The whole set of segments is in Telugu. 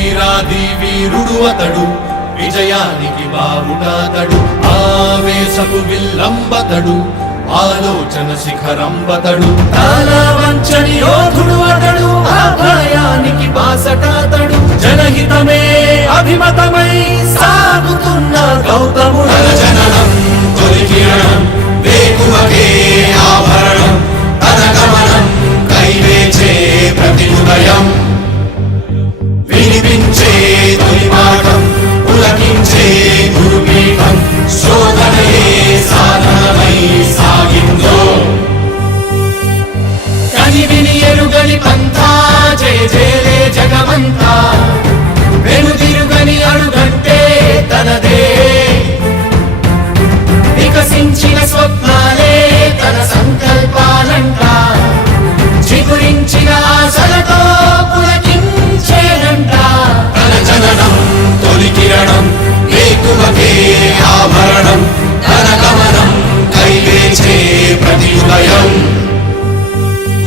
వీరాది వీరుడు అతడు, విజయానికి బావుటాతడు, ఆవేశపు విల్లంబతడు, ఆలోచన శిఖరంబతడు, తాళవంచని యోధుడు అతడు, అభయానికి బాసటాతడు, జనహితమే అభిమతమై సాగుతున్న గౌతముడు. జననం తొలి కిరణం వేకువకే ఆభరణం, తన గమనం కైవేచే ప్రతి ఉదయం, వినిపించే తొలి పాఠం పులకించే గురుపీఠం, శోధనయే సాధనమై సాగిందో. కని విని ఎరుగని పంథా జయ జయలే జగమంతా, వెనుదిరుగని అడుగంటే తనదే, వికసించిన స్వప్నాలే తన సంకల్పాలంట, చిగురించిన ఆశలతో పులకించేనంట. తన జననం తొలి కిరణం వేకువకే ఆభరణం, తన గమనం కైవేచే ప్రతి ఉదయం,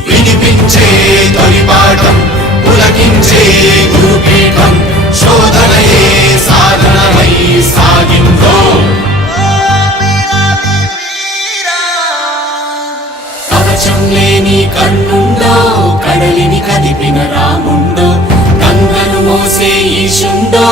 వినిపించే తొలి పాఠం పులకించే గురుపీఠం, శోధనయే సాధనమై సాగిందో. కవచం లేని కన్నుండో, కడలిని కదిపిన రాముండో, గంగను మోసే ఈశుండో,